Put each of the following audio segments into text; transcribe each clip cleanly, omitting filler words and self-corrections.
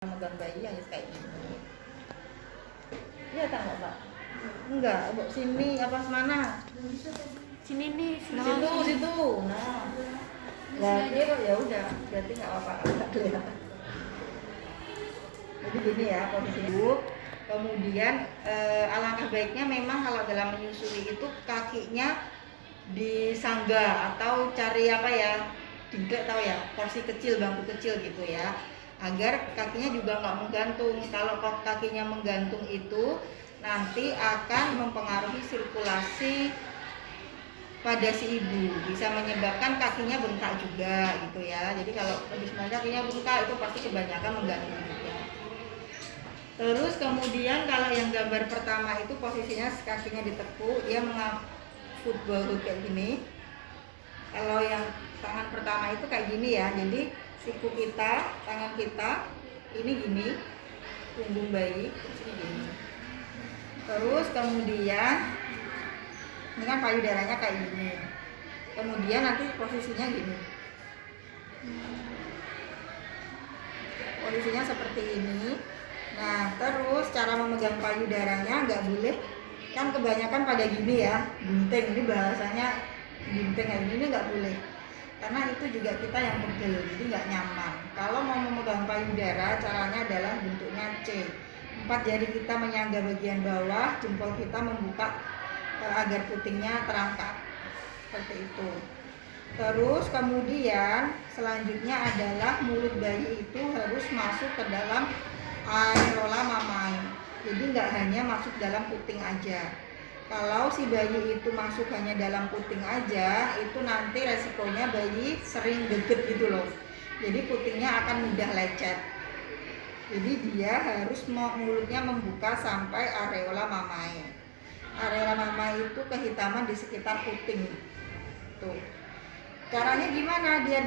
megang bayi yang kayak gini. Iya tak enggak Pak? Enggak, Bu sini apa semana? Sini nih, Situ. Nah. Berarti ya udah, berarti enggak apa-apa, enggak kelihatan. Jadi gini ya posisi ibu. Kemudian alangkah baiknya memang kalau dalam menyusui itu kakinya disangga atau cari apa ya, dingkek tahu ya, porsi kecil, bangku kecil gitu ya, agar kakinya juga nggak menggantung. Kalau kakinya menggantung itu nanti akan mempengaruhi sirkulasi pada si ibu, bisa menyebabkan kakinya bengkak juga gitu ya. Jadi kalau habis kakinya bengkak itu pasti kebanyakan menggantung juga. Terus kemudian kalau yang gambar pertama itu posisinya kakinya ditekuk, dia football kayak gini. Kalau yang tangan pertama itu kayak gini ya, jadi siku kita, tangan kita ini gini, punggung bayi ini gini. Terus kemudian ini kan payudaranya kayak gini. Kemudian nanti posisinya gini. Posisinya seperti ini. Nah, terus cara memegang payudaranya nggak boleh, kan kebanyakan pada gini ya, gunting. Ini bahasanya gunting kayak gini nggak boleh, karena itu juga kita yang pegel, jadi nggak nyaman. Kalau mau memegang payudara, caranya adalah bentuknya C. 4 jari kita menyangga bagian bawah, jempol kita membuka agar putingnya terangkat, seperti itu. Terus kemudian selanjutnya adalah mulut bayi itu harus masuk ke dalam areola mamai. Jadi nggak hanya masuk dalam puting aja. Kalau si bayi itu masuk hanya dalam puting aja, itu nanti resikonya bayi sering geget gitu loh. Jadi putingnya akan mudah lecet. Jadi dia harus mulutnya membuka sampai areola mamai. Areola mamai itu kehitaman di sekitar puting. Tuh. Caranya gimana dia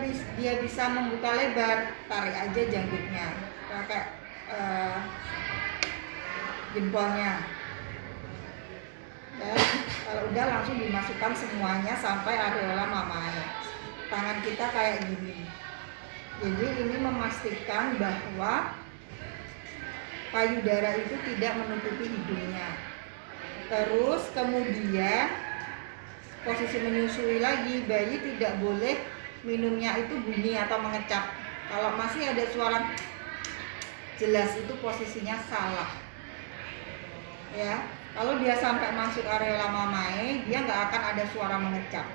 bisa membuka lebar? Tarik aja janggutnya, pakai jempolnya. Dan kalau udah langsung dimasukkan semuanya sampai areola mamai. Tangan kita kayak gini. Jadi ini memastikan bahwa payudara itu tidak menutupi hidungnya. Terus kemudian posisi menyusui lagi, bayi tidak boleh minumnya itu bunyi atau mengecap. Kalau masih ada suara jelas itu posisinya salah. Ya, kalau dia sampai masuk areola mamai, dia nggak akan ada suara mengecap.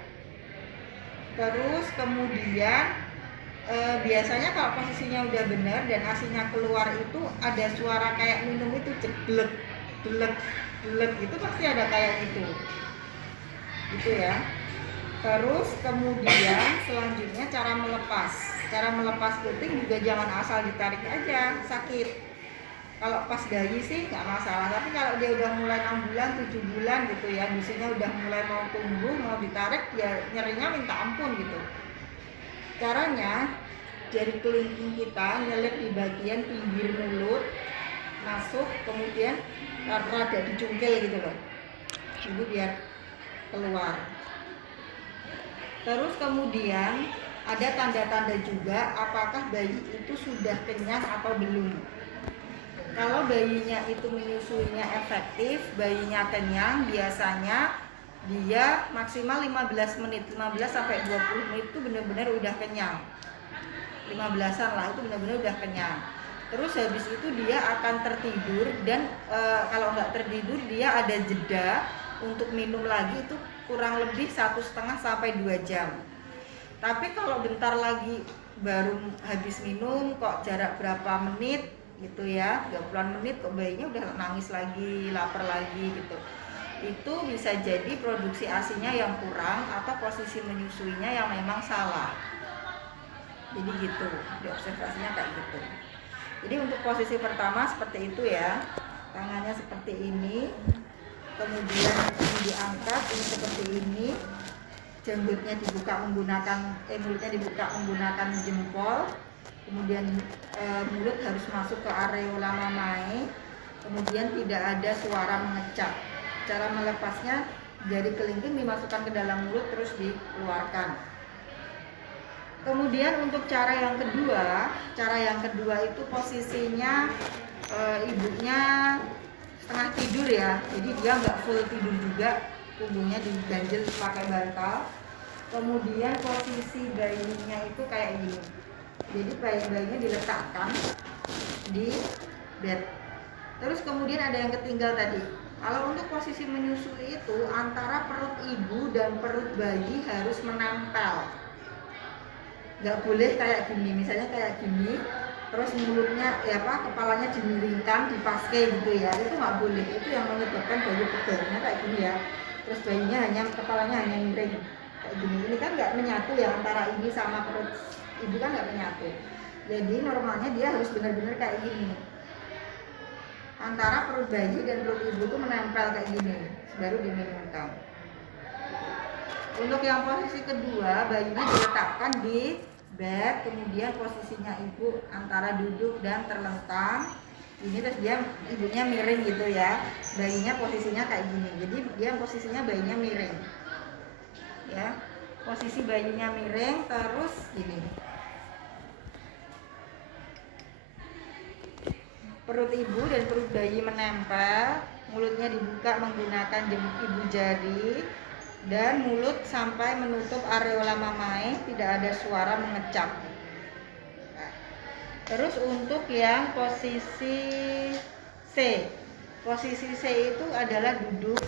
Terus kemudian biasanya kalau posisinya udah benar dan asinya keluar itu ada suara kayak minum itu ceblek, delek, delek, itu pasti ada kayak gitu ya. Terus kemudian selanjutnya cara melepas puting juga jangan asal ditarik aja, sakit. Kalau pas bayi sih nggak masalah, tapi kalau dia udah mulai 6 bulan, 7 bulan gitu ya, businya udah mulai mau tumbuh, mau ditarik, ya nyerinya minta ampun gitu. Caranya, jari kelingking kita nyelip di bagian pinggir mulut, masuk, kemudian rada dicungkil gitu loh, jadi biar keluar. Terus kemudian ada tanda-tanda juga apakah bayi itu sudah kenyang atau belum. Kalau bayinya itu menyusuinya efektif, bayinya kenyang, biasanya dia maksimal 15 menit, 15 sampai 20 menit itu benar-benar udah kenyang. 15-an lah itu benar-benar udah kenyang. Terus habis itu dia akan tertidur dan kalau nggak tertidur dia ada jeda untuk minum lagi itu kurang lebih 1,5 sampai 2 jam. Tapi kalau bentar lagi baru habis minum kok jarak berapa menit gitu ya, 30 menit kok bayinya udah nangis lagi, lapar lagi gitu. Itu bisa jadi produksi ASI-nya yang kurang atau posisi menyusuinya yang memang salah. Jadi gitu, diobservasinya kayak gitu. Jadi untuk posisi pertama seperti itu ya, tangannya seperti ini, kemudian ini diangkat, ini seperti ini, janggutnya dibuka menggunakan, mulutnya dibuka menggunakan jempol, kemudian mulut harus masuk ke areola mamai, kemudian tidak ada suara mengecap. Cara melepasnya, jari kelingking dimasukkan ke dalam mulut terus dikeluarkan. Kemudian untuk cara yang kedua itu posisinya ibunya setengah tidur ya, jadi dia nggak full tidur juga, punggungnya diganjel pakai bantal. Kemudian posisi bayinya itu kayak gini, jadi bayinya diletakkan di bed. Terus kemudian ada yang ketinggal tadi. Kalau untuk posisi menyusui itu antara perut ibu dan perut bayi harus menempel. Nggak boleh kayak gini, misalnya kayak gini, terus mulutnya kepalanya dimiringkan, dipaske gitu ya, itu nggak boleh. Itu yang menyebabkan bayi pegalnya kayak gini ya. Terus bayinya kepalanya hanya miring kayak gini. Ini kan nggak menyatu ya, antara ini sama perut ibu kan nggak menyatu. Jadi normalnya dia harus benar-benar kayak gini. Antara perut bayi dan perut ibu itu menempel kayak gini, baru diminumkan. Untuk yang posisi kedua, bayinya diletakkan di bed, kemudian posisinya ibu antara duduk dan terlentang. Ini terus ibunya miring gitu ya. Bayinya posisinya kayak gini. Jadi dia posisinya bayinya miring. Ya. Posisi bayinya miring terus gini. Perut ibu dan perut bayi menempel, mulutnya dibuka menggunakan ibu jari. Dan mulut sampai menutup areola mamae, tidak ada suara mengecap. Terus untuk yang posisi C, posisi C itu adalah duduk.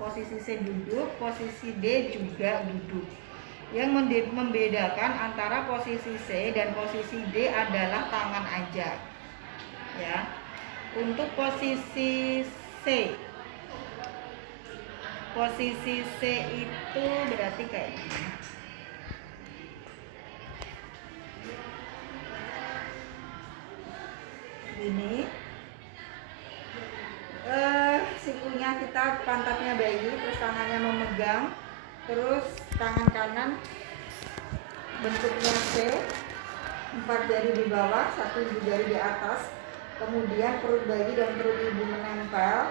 Posisi C duduk, posisi D juga duduk. Yang membedakan antara posisi C dan posisi D adalah tangan aja. Ya. Untuk posisi C, posisi C itu berarti kayak gini. Ini sikunya kita pantatnya bayi, terus tangannya memegang, terus tangan kanan bentuknya C, 4 jari di bawah, 1 jari di atas. Kemudian perut bayi dan perut ibu menempel,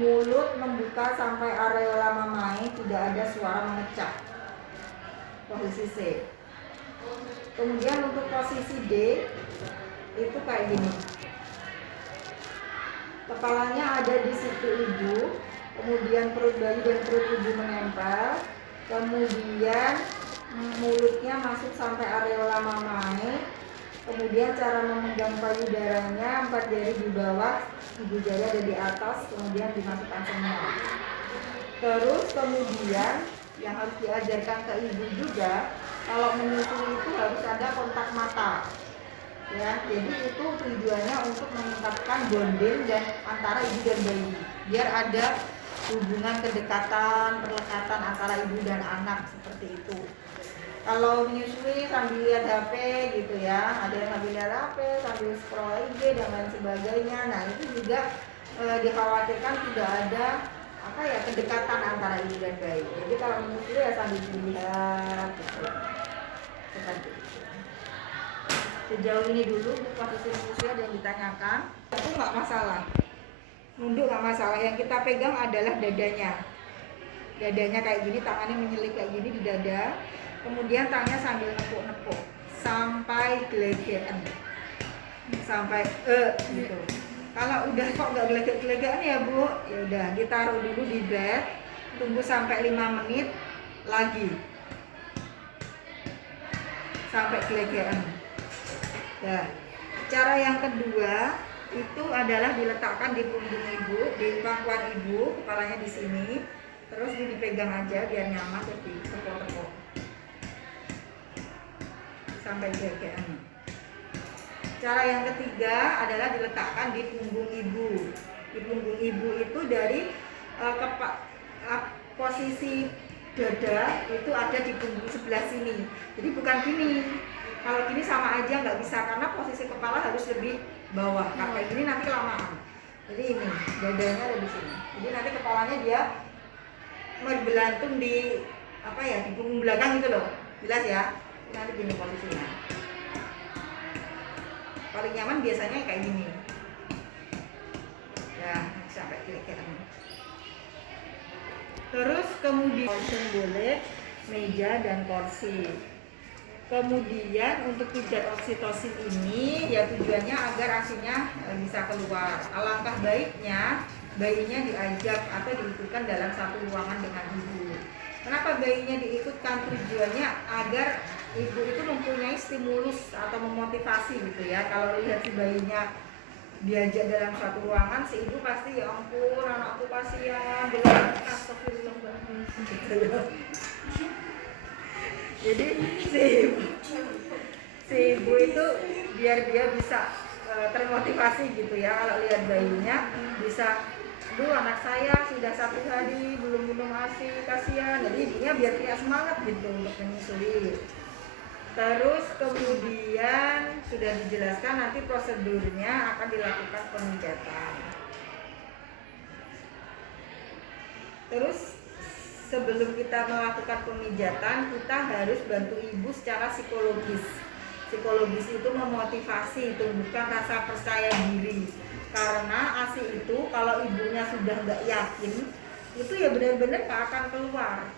mulut membuka sampai areola mamae, tidak ada suara mengecap. Posisi C. Kemudian untuk posisi D itu kayak gini. Kepalanya ada di situ ibu, kemudian perut bayi dan perut ibu menempel, kemudian mulutnya masuk sampai areola mamae. Kemudian cara memegang payudaranya, 4 jari di bawah, ibu jari ada di atas, kemudian dimasukkan semua. Terus kemudian yang harus diajarkan ke ibu juga, kalau menyusui itu harus ada kontak mata. Ya, jadi itu tujuannya untuk meningkatkan bonding dan antara ibu dan bayi, biar ada hubungan kedekatan, perlekatan antara ibu dan anak seperti itu. Kalau menyusui sambil lihat HP gitu ya, ada yang sambil lihat HP, sambil scroll IG dan lain sebagainya. Nah itu juga dikhawatirkan tidak ada kedekatan antara ibu dan bayi. Jadi kalau menyusui ya sambil dilihat gitu. Seperti itu. Sejauh ini dulu posisi menyusui ada yang ditanyakan, itu nggak masalah. Nunduk nggak masalah. Yang kita pegang adalah dadanya. Dadanya kayak gini, tangannya menyelip kayak gini di dada. Kemudian tangannya sambil nepuk-nepuk sampai gelegean, sampai gitu. Kalau udah kok nggak gelegek-gelegean ya bu, ya udah ditaruh dulu di bed, tunggu sampai 5 menit lagi sampai gelegean. Nah, cara yang kedua itu adalah diletakkan di punggung ibu, di pangkuan ibu, kepalanya di sini, terus dipegang aja biar nyaman, terus ditepuk-tepuk sampai gelegean. Cara yang ketiga adalah diletakkan di punggung ibu. Di punggung ibu itu dari posisi dada itu ada di punggung sebelah sini. Jadi bukan gini. Kalau gini sama aja nggak bisa karena posisi kepala harus lebih bawah. Kalau kayak gini nanti lamaan. Jadi ini dadanya ada di sini. Jadi nanti kepalanya dia berbelantung di di punggung belakang gitu loh. Jelas ya? Nanti gini posisinya. Paling nyaman biasanya kayak gini. Ya, sampai kira-kira. Terus kemudian boleh meja dan kursi. Kemudian untuk pijat oksitosin ini ya tujuannya agar ASINY-nya bisa keluar. Alangkah baiknya bayinya diajak atau diikutkan dalam satu ruangan dengan ibu. Kenapa bayinya diikutkan? Tujuannya agar ibu itu mempunyai stimulus atau memotivasi gitu ya. Kalau lihat si bayinya diajak dalam satu ruangan, si ibu pasti ya ampun anakku kasihan, bilang astagfirullah gitu ya. Jadi si ibu itu biar dia bisa termotivasi gitu ya, kalau lihat bayinya bisa, aduh anak saya sudah 1 hari belum minum ASI, kasihan. Jadi ibunya biar punya semangat gitu untuk menyusui. Terus kemudian sudah dijelaskan nanti prosedurnya akan dilakukan pemijatan. Terus sebelum kita melakukan pemijatan, kita harus bantu ibu secara psikologis. Psikologis itu memotivasi, tumbuhkan rasa percaya diri. Karena ASI itu kalau ibunya sudah nggak yakin, itu ya benar-benar nggak akan keluar.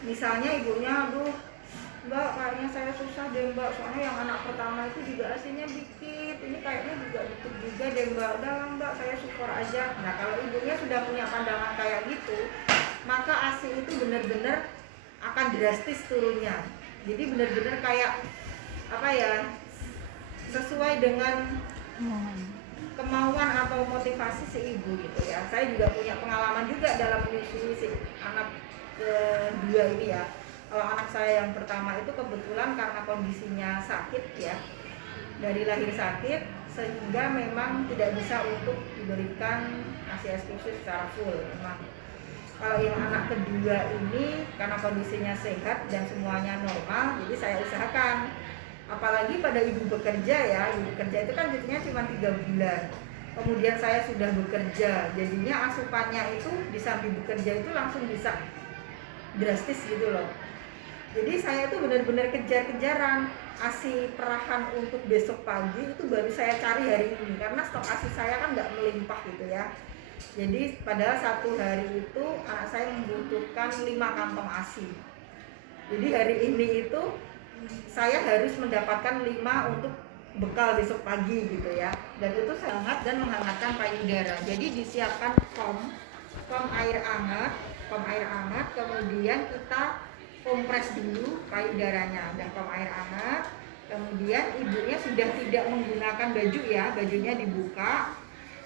Misalnya ibunya, aduh Mbak kayaknya saya susah deh Mbak, soalnya yang anak pertama itu juga ASINY-nya dikit, ini kayaknya juga dikit juga deh Mbak, udah lah Mbak saya syukur aja. Nah kalau ibunya sudah punya pandangan kayak gitu, maka ASI itu benar-benar akan drastis turunnya. Jadi benar-benar kayak apa ya, sesuai dengan kemauan atau motivasi si ibu gitu ya. Saya juga punya pengalaman juga dalam menyusui si anak kedua ini ya. Kalau anak saya yang pertama itu kebetulan karena kondisinya sakit ya, dari lahir sakit, sehingga memang tidak bisa untuk diberikan ASI eksklusif secara full. Memang kalau yang anak kedua ini karena kondisinya sehat dan semuanya normal, jadi saya usahakan. Apalagi pada ibu bekerja ya, ibu bekerja itu kan jadinya cuma 3 bulan. Kemudian saya sudah bekerja, jadinya asupannya itu di samping bekerja itu langsung bisa drastis gitu loh. Jadi saya tuh benar-benar kejar-kejaran ASI perahan untuk besok pagi itu baru saya cari hari ini, karena stok ASI saya kan nggak melimpah gitu ya. Jadi pada 1 hari itu anak saya membutuhkan 5 kantong ASI. Jadi hari ini itu saya harus mendapatkan 5 untuk bekal besok pagi gitu ya. Dan itu sangat dan menghangatkan payudara. Jadi disiapkan pom air hangat, kemudian kita kompres dulu payudaranya dan pom air hangat. Kemudian ibunya sudah tidak menggunakan baju ya, bajunya dibuka,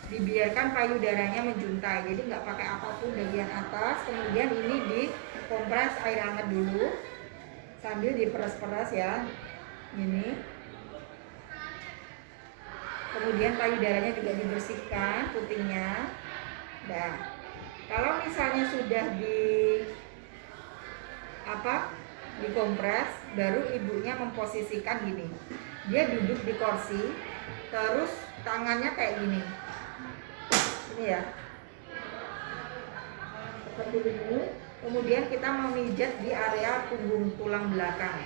dibiarkan payudaranya menjuntai, jadi nggak pakai apapun bagian atas. Kemudian ini dikompres air hangat dulu sambil diperas-peras ya, ini. Kemudian payudaranya juga dibersihkan putingnya. Nah, kalau misalnya sudah dikompres, baru ibunya memposisikan gini. Dia duduk di kursi, terus tangannya kayak gini. Ini ya. Seperti ini. Kemudian kita memijat di area punggung tulang belakang.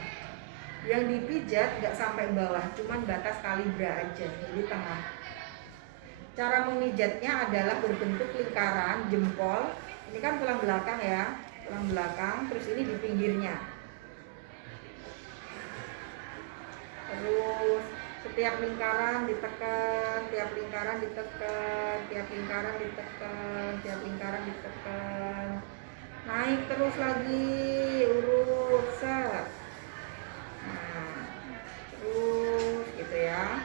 Yang dipijat nggak sampai bawah, cuman batas kalibra aja, di tengah. Cara memijatnya adalah berbentuk lingkaran jempol. Ini kan tulang belakang ya, tulang belakang, terus ini di pinggirnya. Terus setiap lingkaran ditekan, tiap lingkaran ditekan, tiap lingkaran ditekan, tiap lingkaran ditekan. Naik terus lagi, urut, set. Nah, terus gitu ya.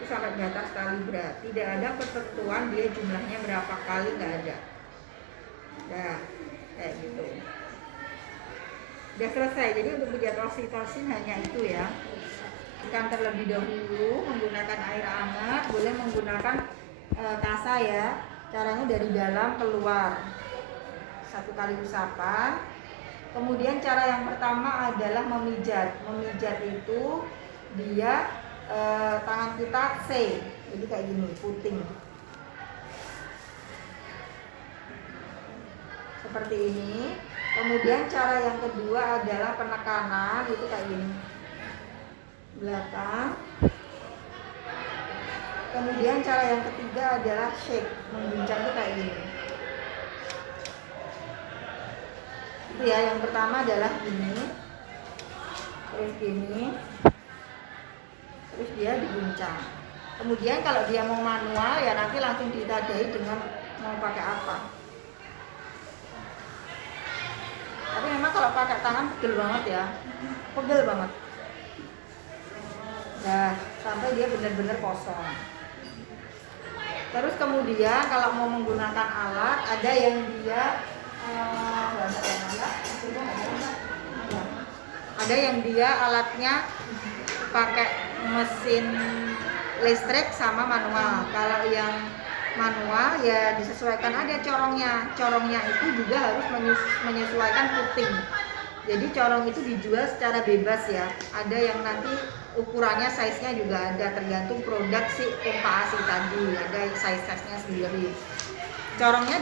Itu sampai batas kalibra. Tidak ada ketentuan dia jumlahnya berapa kali, nggak ada. Nah, kayak gitu. Udah selesai. Jadi untuk pijat oksitosin hanya itu ya. Ikan terlebih dahulu menggunakan air hangat, boleh menggunakan kasa ya. Caranya dari dalam keluar, 1 kali usapan. Kemudian cara yang pertama adalah memijat. Memijat itu dia tangan kita C, jadi kayak gini, puting seperti ini. Kemudian cara yang kedua adalah penekanan, itu kayak gini, belakang. Kemudian cara yang ketiga adalah shake, mengguncang, itu kayak gini. Itu ya, yang pertama adalah ini. terus gini, terus dia diguncang. Kemudian kalau dia mau manual ya nanti langsung ditandai dengan mau pakai apa. Tapi memang kalau pakai tangan pegel banget ya, pegel banget. Nah, sampai dia benar-benar kosong. Terus kemudian kalau mau menggunakan alat, ada yang dia ada yang dia alatnya pakai mesin listrik sama manual. Kalau yang manual ya disesuaikan aja corongnya. Corongnya itu juga harus menyesuaikan puting. Jadi corong itu dijual secara bebas ya. Ada yang nanti ukurannya, size-nya juga ada, tergantung produk si pompa ASI tadi. Ada size-nya sendiri. Corongnya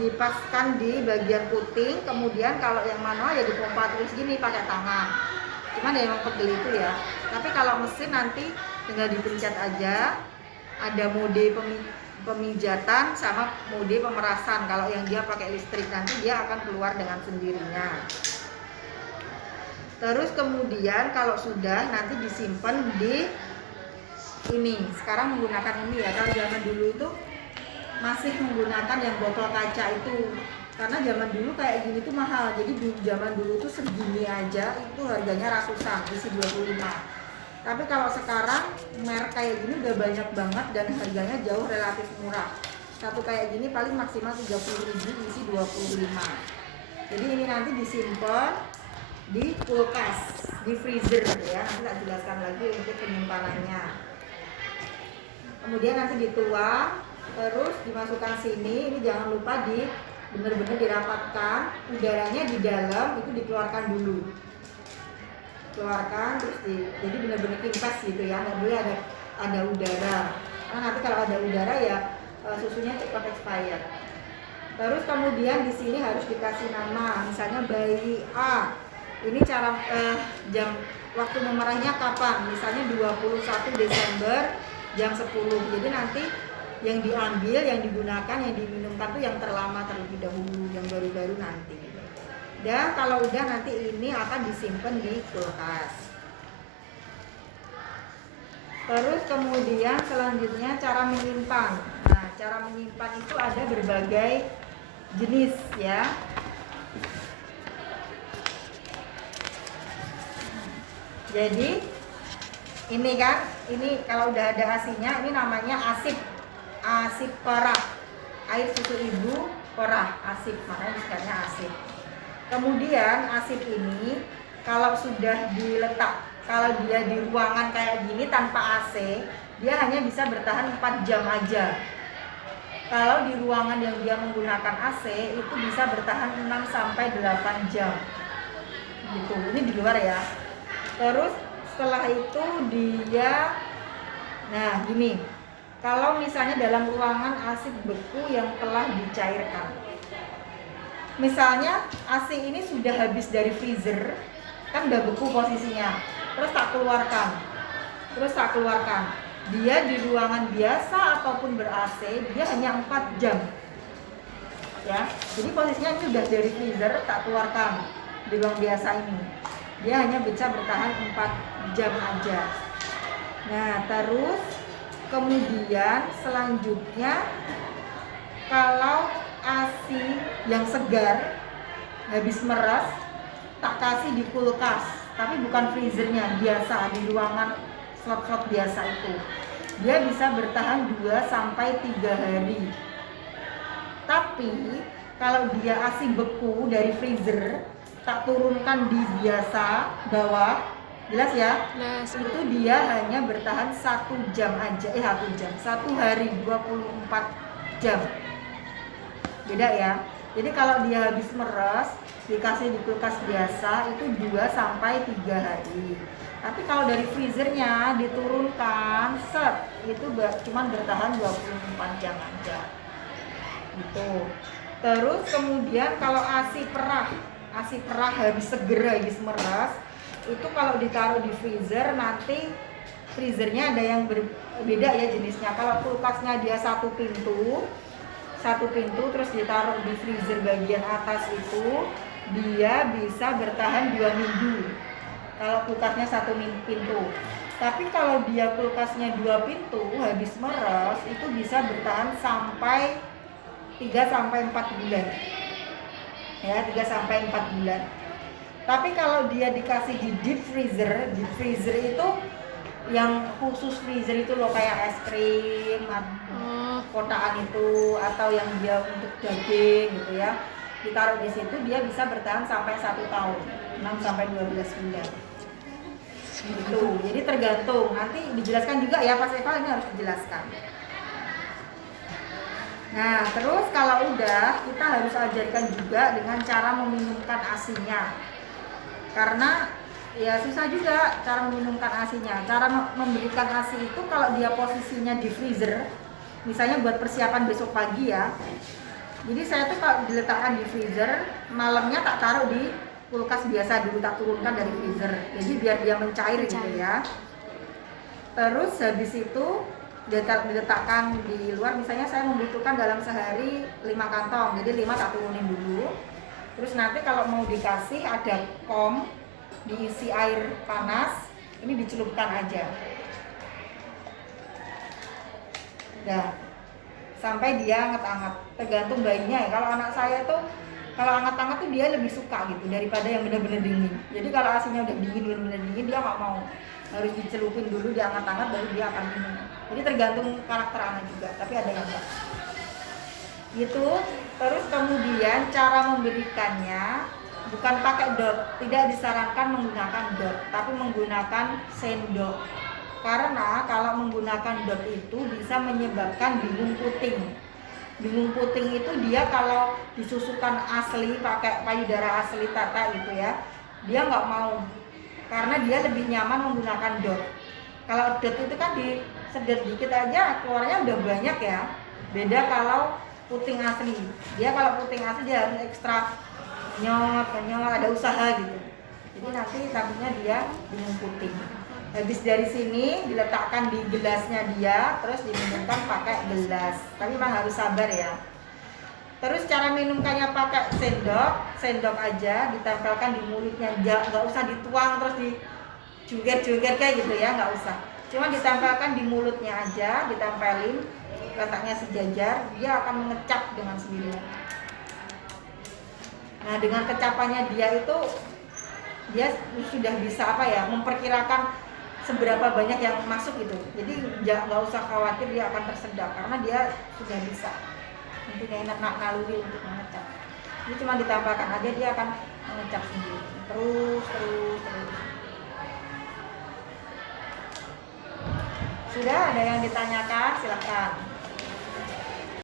dipaskan di bagian puting, kemudian kalau yang manual ya dipompa terus gini pakai tangan. Cuman ya emang pegel itu ya. Tapi kalau mesin nanti tinggal dipencet aja. Ada mode pemijatan sama mode pemerasan. Kalau yang dia pakai listrik nanti dia akan keluar dengan sendirinya. Terus kemudian kalau sudah nanti disimpan di ini. Sekarang menggunakan ini ya. Kalau zaman dulu itu masih menggunakan yang botol kaca itu. Karena zaman dulu kayak gini tuh mahal. Jadi zaman dulu tuh segini aja itu harganya ratusan, isi 25. Tapi kalau sekarang merek kayak gini udah banyak banget dan harganya jauh relatif murah. Satu kayak gini paling maksimal 30.000, isi 25. Jadi ini nanti disimpan di kulkas, di freezer ya. Nanti tak jelaskan lagi untuk penyimpanannya. Kemudian nanti dituang, terus dimasukkan sini. Ini jangan lupa benar-benar dirapatkan. Udaranya di dalam itu dikeluarkan dulu. Keluarkan terus jadi benar-benar kipas gitu ya. Nggak boleh ada udara. Karena nanti kalau ada udara ya susunya cepat expired. Terus kemudian di sini harus dikasih nama, misalnya bayi A. Ini cara jam waktu memerahnya kapan? Misalnya 21 Desember jam 10. Jadi nanti yang diambil, yang digunakan, yang diminumkan tuh yang terlama terlebih dahulu, yang baru-baru nanti. Dan kalau udah nanti ini akan disimpan di kulkas. Terus kemudian selanjutnya cara menyimpan. Nah, cara menyimpan itu ada berbagai jenis ya. Jadi ini kan, ini kalau udah ada asinya, ini namanya asip perah, air susu ibu perah, asip, makanya disebutnya asip. Kemudian asip ini kalau sudah diletak, kalau dia di ruangan kayak gini tanpa AC, dia hanya bisa bertahan 4 jam aja. Kalau di ruangan yang dia menggunakan AC itu bisa bertahan 6 sampai 8 jam. Gitu. Ini di luar ya. Terus setelah itu dia, nah gini, kalau misalnya dalam ruangan asip beku yang telah dicairkan, misalnya AC ini sudah habis dari freezer, kan udah beku posisinya, terus tak keluarkan, dia di ruangan biasa ataupun ber-AC dia hanya 4 jam ya. Jadi posisinya ini udah dari freezer, tak keluarkan di ruang biasa ini, dia hanya bisa bertahan 4 jam aja. Nah terus kemudian selanjutnya kalau ASI yang segar habis meres, tak kasih di kulkas, tapi bukan freezernya, biasa di ruangan slot-slot biasa itu, dia bisa bertahan 2 sampai 3 hari. Tapi kalau dia ASI beku dari freezer, tak turunkan di biasa bawah, jelas ya? Jelas. Itu dia hanya bertahan 1 jam aja, 1 jam, 1 hari 24 jam. Beda ya. Jadi kalau dia habis meres, dikasih di kulkas biasa itu 2 sampai 3 hari. Tapi kalau dari freezernya diturunkan, set, itu cuma bertahan 24 jam aja. Gitu. Terus kemudian kalau ASI perah habis seger, habis meres, itu kalau ditaruh di freezer nanti freezernya ada yang berbeda ya jenisnya. Kalau kulkasnya dia satu pintu terus ditaruh di freezer bagian atas itu dia bisa bertahan 2 minggu. kalau kulkasnya satu pintu. Tapi kalau dia kulkasnya 2 pintu, habis meres itu bisa bertahan sampai 3 sampai 4 bulan. Ya, 3 sampai 4 bulan. Tapi kalau dia dikasih di deep freezer itu yang khusus freezer itu loh, kayak es krim, kotaan itu, atau yang dia untuk daging gitu ya. Ditaruh di situ dia bisa bertahan sampai 1 tahun, 6 sampai 12 bulan. Gitu. Jadi tergantung, nanti dijelaskan juga ya Pas Eva, ini harus dijelaskan. Nah, terus kalau udah, kita harus ajarkan juga dengan cara meminumkan ASI-nya. Karena ya susah juga cara meminumkan ASI-nya. Cara memberikan ASI itu kalau dia posisinya di freezer, misalnya buat persiapan besok pagi ya. Jadi saya tuh kalau diletakkan di freezer, malamnya tak taruh di kulkas biasa dulu, tak turunkan dari freezer. Jadi biar dia mencair gitu ya. Terus habis itu diletakkan di luar, misalnya saya membutuhkan dalam sehari 5 kantong, jadi 5 tak turunin dulu. Terus nanti kalau mau dikasih ada kom, diisi air panas, ini dicelupkan aja. Nah, sampai dia anget-anget, tergantung bayinya ya. Kalau anak saya tuh kalau anget-anget tuh dia lebih suka gitu daripada yang benar-benar dingin. Jadi kalau asinya udah dingin, benar-benar dingin, dia nggak mau. Harus dicelupin dulu, dia anget-anget baru dia akan minum. Jadi tergantung karakter anak juga, tapi ada yang enggak. Gitu. Terus kemudian cara memberikannya bukan pakai dot, tidak disarankan menggunakan dot, tapi menggunakan sendok. Karena kalau menggunakan dot itu bisa menyebabkan bingung puting. Bingung puting itu dia kalau disusukan asli pakai payudara asli tata gitu ya, dia nggak mau, karena dia lebih nyaman menggunakan dot. Kalau dot itu kan disedot dikit aja keluarnya udah banyak ya. Beda kalau puting asli, dia kalau puting asli dia harus ekstra nyot, ada usaha gitu. Jadi nanti takutnya dia bingung puting. Habis dari sini diletakkan di gelasnya dia, terus diminumkan pakai gelas. Tapi memang harus sabar ya. Terus cara minumkannya pakai sendok aja, ditempelkan di mulutnya, nggak usah dituang terus dijuger-juger kayak gitu ya, nggak usah. Cuma ditempelkan di mulutnya aja, ditempelin, letaknya sejajar, dia akan mengecap dengan sendirinya. Nah, dengan kecapannya dia itu, dia sudah bisa memperkirakan seberapa banyak yang masuk gitu. Jadi nggak usah khawatir dia akan tersedak, karena dia sudah bisa mempunyai naluri untuk mengecap. Ini cuma ditambahkan aja, dia akan mengecap sendiri. Terus. Sudah ada yang ditanyakan? Silakan.